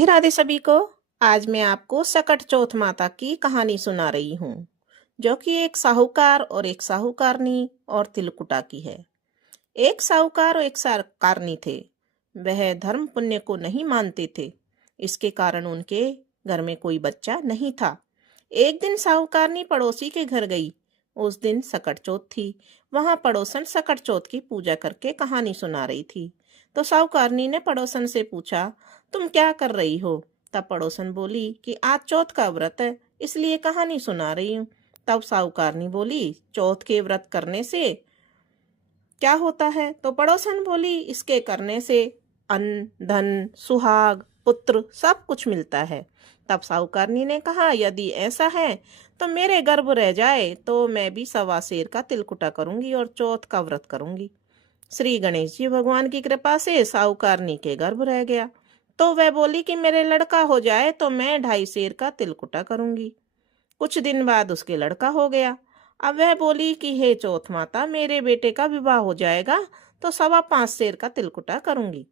राधे राधे सभी को। आज मैं आपको सकट चौथ माता की कहानी सुना रही हूँ, जो कि एक साहूकार और एक साहूकारनी और तिलकुटा की है। एक साहूकार और एक साहूकारनी थे। वह धर्म पुण्य को नहीं मानते थे। इसके कारण उनके घर में कोई बच्चा नहीं था। एक दिन साहूकारनी पड़ोसी के घर गई। उस दिन सकट चौथ थी। वहां पड़ोसन सकट चौथ की पूजा करके कहानी सुना रही थी। तो साहूकारनी ने पड़ोसन से पूछा, तुम क्या कर रही हो? तब पड़ोसन बोली कि आज चौथ का व्रत है, इसलिए कहानी सुना रही हूँ। तब साहूकारनी बोली, चौथ के व्रत करने से क्या होता है? तो पड़ोसन बोली, इसके करने से अन्न, धन, सुहाग, पुत्र सब कुछ मिलता है। तब साहूकारनी ने कहा, यदि ऐसा है तो मेरे गर्भ रह जाए तो मैं भी सवा सेर का तिलकुटा करूंगी और चौथ का व्रत करूंगी। श्री गणेश जी भगवान की कृपा से साहूकारनी के गर्भ रह गया। तो वह बोली कि मेरे लड़का हो जाए तो मैं 2.5 सेर का तिलकुटा करूंगी। कुछ दिन बाद उसके लड़का हो गया। अब वह बोली कि हे चौथ माता, मेरे बेटे का विवाह हो जाएगा तो 5.25 सेर का तिलकुटा करूंगी।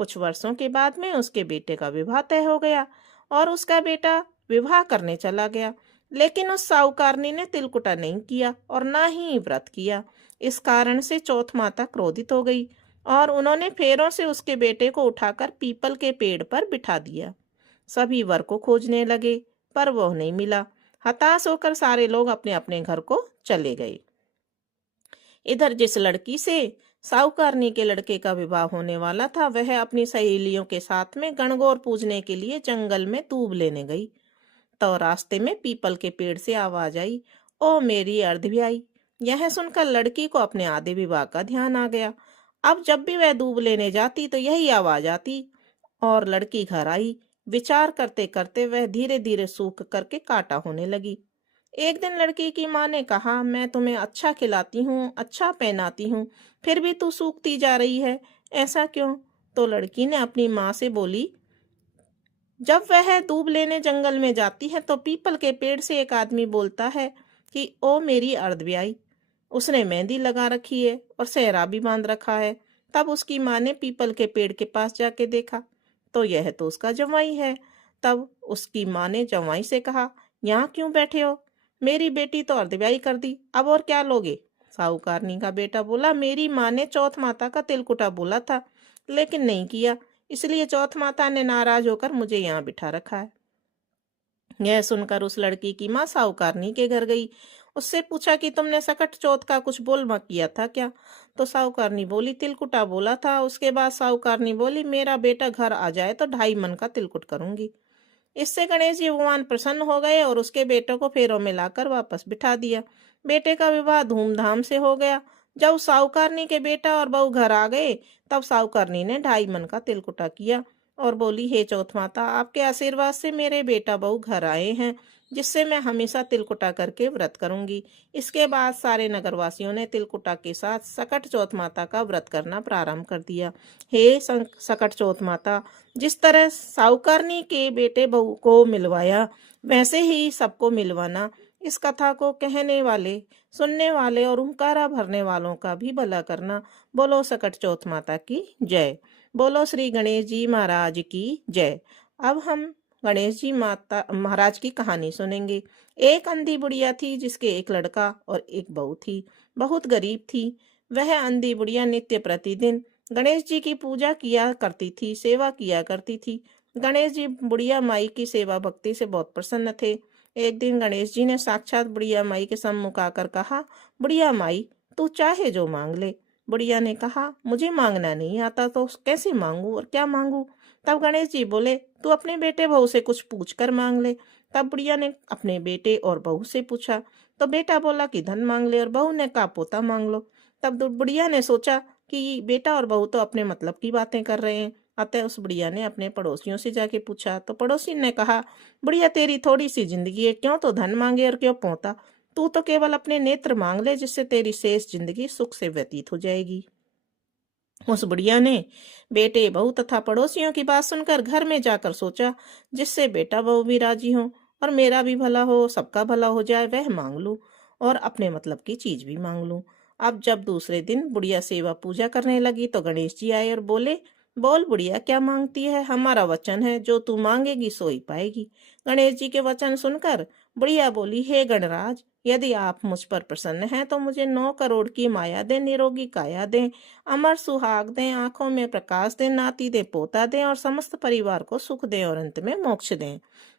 कुछ वर्षों के बाद में उसके बेटे का विवाह तय हो गया और उसका बेटा विवाह करने चला गया। लेकिन उस साहूकारनी ने तिलकुटा नहीं किया और ना ही व्रत किया। इस कारण से चौथ माता क्रोधित हो गई और उन्होंने फेरों से उसके बेटे को उठाकर पीपल के पेड़ पर बिठा दिया। सभी वर को खोजने लगे, पर वह नहीं मिला। हताश होकर सारे लोग अपने अपने घर को चले गए। इधर जिस लड़की से साहूकारनी के लड़के का विवाह होने वाला था, वह अपनी सहेलियों के साथ में गणगौर पूजने के लिए जंगल में दूब लेने गई। तो रास्ते में पीपल के पेड़ से आवाज आई, ओ मेरी अर्धव्याई। यह सुनकर लड़की को अपने आधे विवाह का ध्यान आ गया। अब जब भी वह दूब लेने जाती तो यही आवाज आती और लड़की घर आई। विचार करते करते वह धीरे धीरे सूख करके काटा होने लगी। एक दिन लड़की की माँ ने कहा, मैं तुम्हें अच्छा खिलाती हूँ, अच्छा पहनाती हूँ, फिर भी तू सूखती जा रही है, ऐसा क्यों? तो लड़की ने अपनी माँ से बोली, जब वह दूब लेने जंगल में जाती है तो पीपल के पेड़ से एक आदमी बोलता है कि ओ मेरी अर्धव्याई। उसने मेहंदी लगा रखी है और सेहरा भी बांध रखा है। तब उसकी माँ ने पीपल के पेड़ के पास जाके देखा तो यह तो उसका जवाई है। तब उसकी माँ ने जवाई से कहा, यहाँ क्यों बैठे हो? मेरी बेटी तो अर्धव्याई कर दी, अब और क्या लोगे? साहूकारनी का बेटा बोला, मेरी माँ ने चौथ माता का तिलकुटा बोला था, लेकिन नहीं किया, इसलिए चौथ माता ने नाराज होकर मुझे यहाँ बिठा रखा है। यह सुनकर उस लड़की की माँ साहूकारनी के घर गई। उससे पूछा कि तुमने सकट चौथ का कुछ बोल किया था क्या? तो साहूकारनी बोली, तिलकुटा बोला था। उसके बाद साहूकारनी बोली, मेरा बेटा घर आ जाए तो 2.5 मन का तिलकुट करूंगी। इससे गणेश जी भगवान प्रसन्न हो गए और उसके बेटे को फेरों में लाकर वापस बिठा दिया। बेटे का विवाह धूमधाम से हो गया। जब साहूकारनी के बेटा और बहू घर आ गए, तब साहूकारनी ने 2.5 मन का तिलकुटा किया और बोली, हे चौथ माता, आपके आशीर्वाद से मेरे बेटा बहू घर आए हैं, जिससे मैं हमेशा तिलकुटा करके व्रत करूंगी। इसके बाद सारे नगरवासियों ने तिलकुटा के साथ सकट चौथ माता का व्रत करना प्रारंभ कर दिया। हे सकट चौथ माता, जिस तरह साहूकारनी के बेटे बहू को मिलवाया, वैसे ही सबको मिलवाना। इस कथा को कहने वाले, सुनने वाले और हुंकारा भरने वालों का भी भला करना। बोलो सकट चौथ माता की जय। बोलो श्री गणेश जी महाराज की जय। अब हम गणेश जी माता महाराज की कहानी सुनेंगे। एक अंधी बुढ़िया थी जिसके एक लड़का और एक बहू थी। बहुत गरीब थी। वह अंधी बुढ़िया नित्य प्रतिदिन गणेश जी की पूजा किया करती थी, सेवा किया करती थी। गणेश जी बुढ़िया माई की सेवा भक्ति से बहुत प्रसन्न थे। एक दिन गणेश जी ने साक्षात बुढ़िया माई के सम्मुख आकर कहा, बुढ़िया माई, तू चाहे जो मांग ले। बुढ़िया ने कहा, मुझे मांगना नहीं आता तो कैसे मांगू और क्या मांगू? तब गणेश जी बोले, तू अपने बेटे बहू से कुछ पूछ कर मांग ले। तब बुढ़िया ने अपने बेटे और बहू से पूछा तो बेटा बोला कि धन मांग ले और बहू ने कहा पोता मांग लो। तब बुढ़िया ने सोचा कि बेटा और बहू तो अपने मतलब की बातें कर रहे हैं। अतः उस बुढ़िया ने अपने पड़ोसियों से जाके पूछा तो पड़ोसी ने कहा, बुढ़िया तेरी थोड़ी सी जिंदगी है, क्यों तो धन मांगे और क्यों पोता? तू तो केवल अपने नेत्र मांग ले, जिससे तेरी शेष जिंदगी सुख से व्यतीत हो जाएगी। उस बुढ़िया ने बेटे बहू तथा पड़ोसियों की बात सुनकर घर में जाकर सोचा, जिससे बेटा बहू भी राजी हो और मेरा भी भला हो, सबका भला हो जाए, वह मांग लूं और अपने मतलब की चीज भी मांग लूं। अब जब दूसरे दिन बुढ़िया सेवा पूजा करने लगी तो गणेश जी आए और बोले, बोल बुढ़िया, क्या मांगती है? हमारा वचन है, जो तू मांगेगी सो ही पाएगी। गणेश जी के वचन सुनकर बुढ़िया बोली, हे गणराज, यदि आप मुझ पर प्रसन्न हैं तो मुझे 9 करोड़ की माया दें, निरोगी काया दें, अमर सुहाग दें, आंखों में प्रकाश दें, नाती दें, पोता दें और समस्त परिवार को सुख दें और अंत में मोक्ष दें।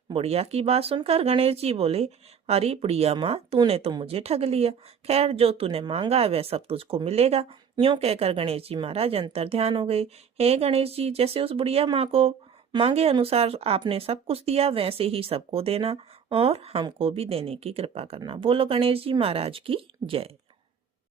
बुढ़िया की बात सुनकर गणेश जी बोले, अरे बुढ़िया माँ, तूने तो मुझे ठग लिया। खैर, जो तूने मांगा वह सब तुझको मिलेगा। यूं कहकर गणेश जी महाराज अंतर ध्यान हो गए। हे गणेश जी, जैसे उस बुढ़िया माँ को मांगे अनुसार आपने सब कुछ दिया, वैसे ही सबको देना और हमको भी देने की कृपा करना। बोलो गणेश जी महाराज की जय।